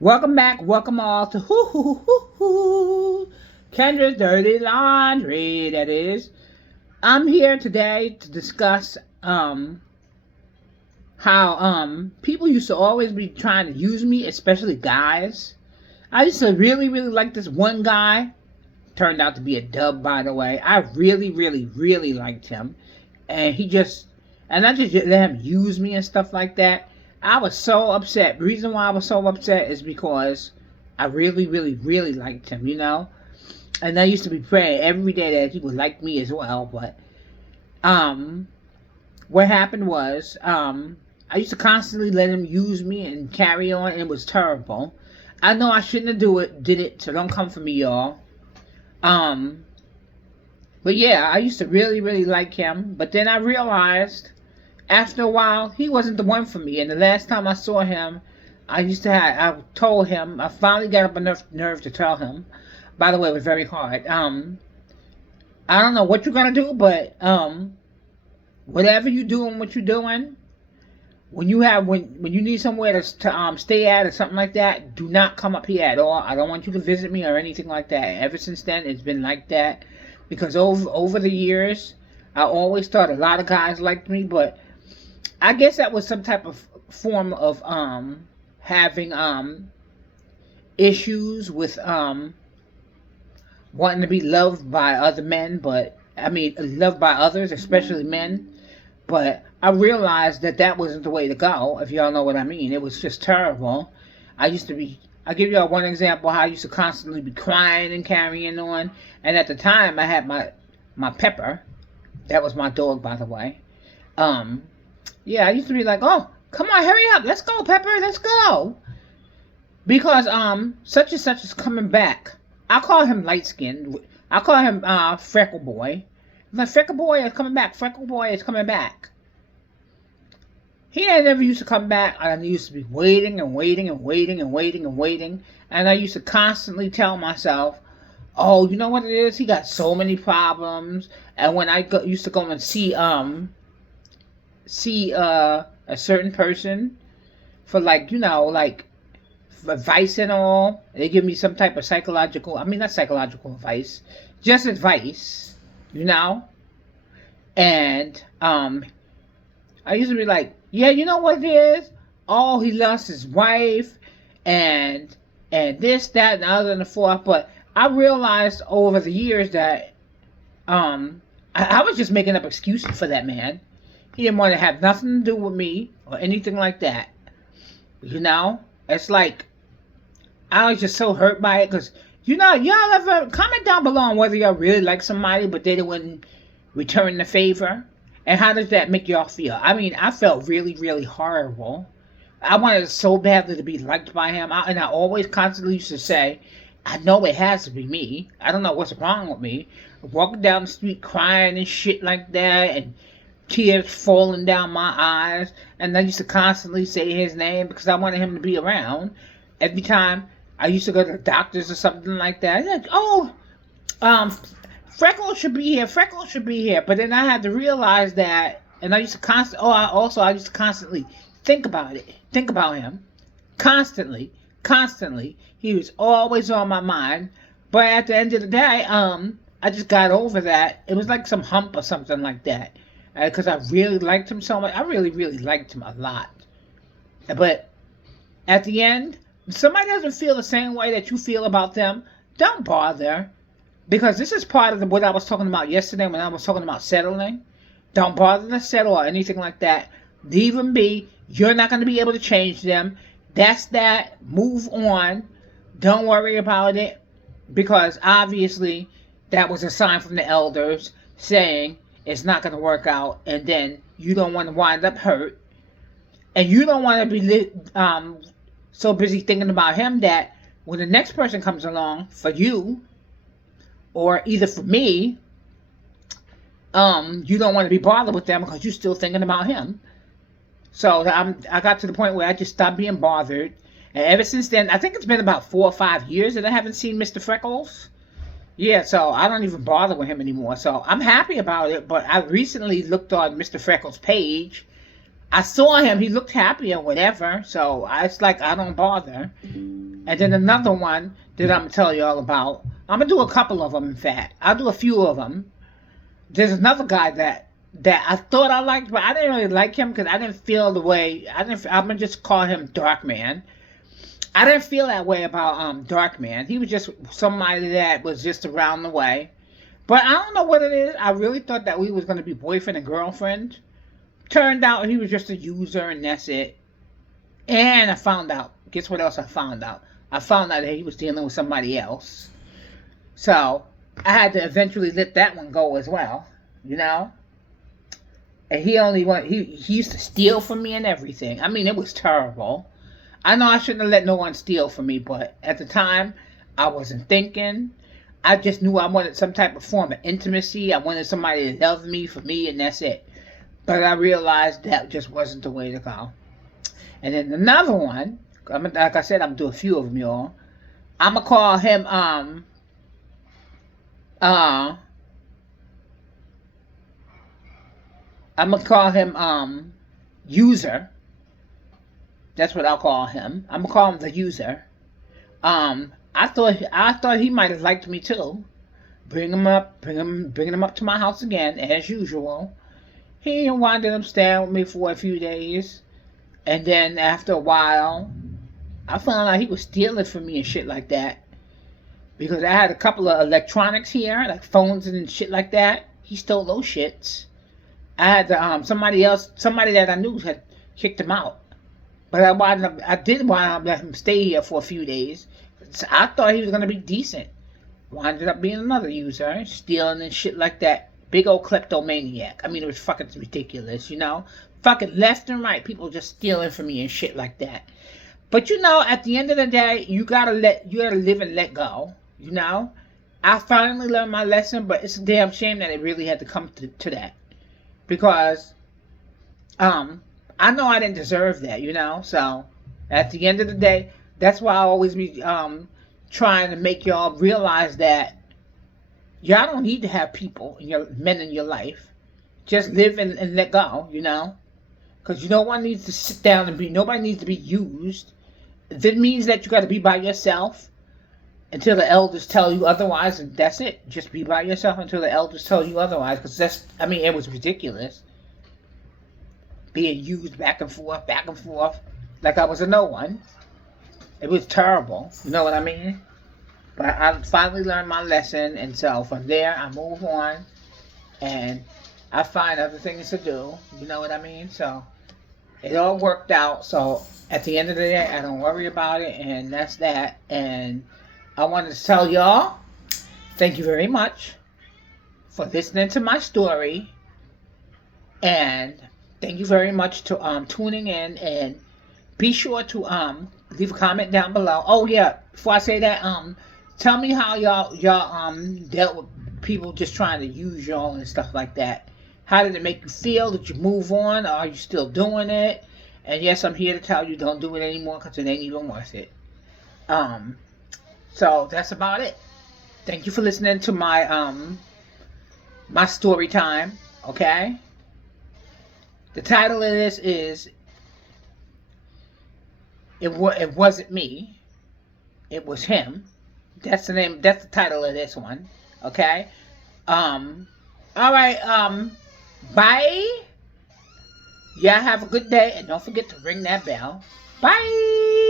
Welcome back, welcome all to Kendra's Dirty Laundry, that is. I'm here today to discuss how people used to always be trying to use me, especially guys. I used to really like this one guy. Turned out to be a dub, by the way. I really liked him. And I just let him use me and stuff like that. I was so upset. The reason why I was so upset is because I really liked him, you know? And I used to be praying every day that he would like me as well, but what happened was, I used to constantly let him use me and carry on, and it was terrible. I know I shouldn't have did it, so don't come for me, y'all. But yeah, I used to really like him, but then I realized after a while, he wasn't the one for me. And the last time I saw him, I told him, I finally got up enough nerve to tell him. By the way, it was very hard. I don't know what you're gonna do, but whatever you doing, what you're doing, when you need somewhere to stay at or something like that, do not come up here at all. I don't want you to visit me or anything like that. Ever since then, it's been like that because over the years, I always thought a lot of guys liked me, but I guess that was some type of form of having issues with wanting to be loved by other men, but I mean loved by others, especially men. But I realized that wasn't the way to go, if y'all know what I mean. It was just terrible. I'll give y'all one example how I used to constantly be crying and carrying on. And at the time I had my Pepper. That was my dog, by the way. Yeah, I used to be like, oh, come on, hurry up. Let's go, Pepper. Let's go. Because such and such is coming back. I call him light skinned. I call him Freckle Boy. My Freckle Boy is coming back. Freckle Boy is coming back. He never used to come back. I used to be waiting. And I used to constantly tell myself, oh, you know what it is? He got so many problems. And when I used to go and see a certain person for for advice and all, they give me some type of not psychological advice, just advice, you know? And I used to be like, yeah, you know what it is? Oh, he lost his wife and this, that, and the other and the fourth. But I realized over the years that I was just making up excuses for that man. He didn't want to have nothing to do with me or anything like that. You know? It's like, I was just so hurt by it because, you know, y'all ever comment down below on whether y'all really like somebody but they didn't return the favor? And how does that make y'all feel? I mean, I felt really horrible. I wanted so badly to be liked by him. And I always constantly used to say, I know it has to be me. I don't know what's wrong with me. Walking down the street crying and shit like that and tears falling down my eyes. And I used to constantly say his name because I wanted him to be around. Every time I used to go to the doctors or something like that, like, oh, Freckles should be here. Freckles should be here. But then I had to realize that, and I used to I used to constantly think about it. Think about him. Constantly. He was always on my mind. But at the end of the day, I just got over that. It was like some hump or something like that. Because I really liked him so much. I really liked him a lot. But at the end, if somebody doesn't feel the same way that you feel about them, don't bother. Because this is part of what I was talking about yesterday when I was talking about settling. Don't bother to settle or anything like that. Leave them be. You're not going to be able to change them. That's that. Move on. Don't worry about it. Because obviously that was a sign from the elders saying it's not going to work out. And then you don't want to wind up hurt. And you don't want to be so busy thinking about him that when the next person comes along for you, or either for me, you don't want to be bothered with them because you're still thinking about him. So I got to the point where I just stopped being bothered. And ever since then, I think it's been about 4 or 5 years that I haven't seen Mr. Freckles. Yeah, so I don't even bother with him anymore. So I'm happy about it, but I recently looked on Mr. Freckles' page. I saw him. He looked happy or whatever. So it's like I don't bother. And then another one that I'm gonna tell you all about. I'm gonna do a couple of them. In fact, I'll do a few of them. There's another guy that I thought I liked, but I didn't really like him because I didn't feel the way. I'm gonna just call him Dark Man. I didn't feel that way about Dark Man. He was just somebody that was just around the way. But I don't know what it is. I really thought that we was gonna be boyfriend and girlfriend. Turned out he was just a user and that's it. And I found out. Guess what else I found out? I found out that he was dealing with somebody else. So I had to eventually let that one go as well. You know? And he used to steal from me and everything. I mean, it was terrible. I know I shouldn't have let no one steal from me, but at the time, I wasn't thinking. I just knew I wanted some type of form of intimacy. I wanted somebody to love me for me, and that's it. But I realized that just wasn't the way to go. And then another one, like I said, I'm gonna do a few of them, y'all. I'm gonna call him uh user. That's what I'll call him. I'm gonna call him the user. I thought he might have liked me too. Bringing him up to my house again as usual. He wound up staying with me for a few days, and then after a while, I found out he was stealing from me and shit like that. Because I had a couple of electronics here, like phones and shit like that. He stole those shits. I had somebody that I knew had kicked him out. But I did wind up letting him stay here for a few days. So I thought he was gonna be decent. Winded up being another user, stealing and shit like that. Big old kleptomaniac. I mean, it was fucking ridiculous, you know? Fucking left and right, people just stealing from me and shit like that. But you know, at the end of the day, you gotta live and let go, you know? I finally learned my lesson, but it's a damn shame that it really had to come to that. Because, I know I didn't deserve that, you know? So, at the end of the day, that's why I always be, trying to make y'all realize that y'all don't need to have men in your life. Just live and let go, you know? Because no one needs to sit down nobody needs to be used. If it means that you got to be by yourself until the elders tell you otherwise, and that's it. Just be by yourself until the elders tell you otherwise. Because it was ridiculous. Being used back and forth, like I was a no one. It was terrible. You know what I mean? But I finally learned my lesson, and so from there I move on, and I find other things to do. You know what I mean? So it all worked out. So at the end of the day, I don't worry about it, and that's that. And I wanted to tell y'all, thank you very much for listening to my story, and thank you very much to tuning in, and be sure to leave a comment down below. Oh yeah, before I say that, tell me how y'all dealt with people just trying to use y'all and stuff like that. How did it make you feel? Did you move on? Or are you still doing it? And yes, I'm here to tell you don't do it anymore because it ain't even worth it. So that's about it. Thank you for listening to my my story time. Okay. The title of this is It wasn't me. It was him. That's the name. That's the title of this one. Okay. All right. Bye. Yeah. Have a good day, and don't forget to ring that bell. Bye.